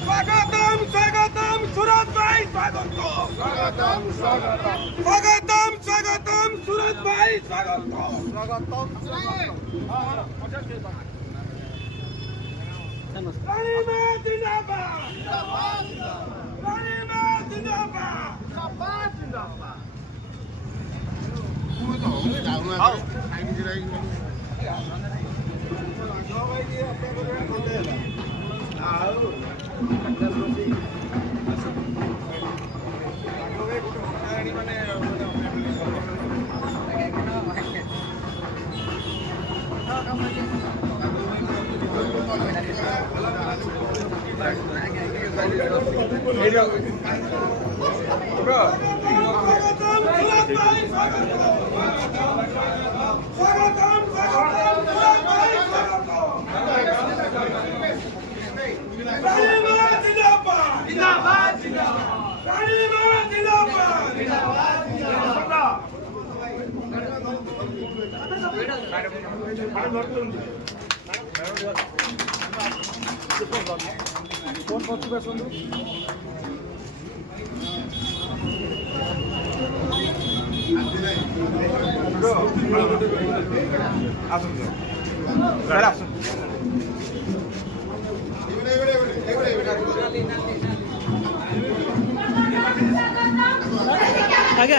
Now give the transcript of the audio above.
स्वागतम स्वागतम सूरत भाई स्वागतम स्वागतम स्वागतम स्वागतम सूरत भाई स्वागतम स्वागतम रानी मां जिंदाबाद रानी मां जिंदाबाद जिंदाबाद आगे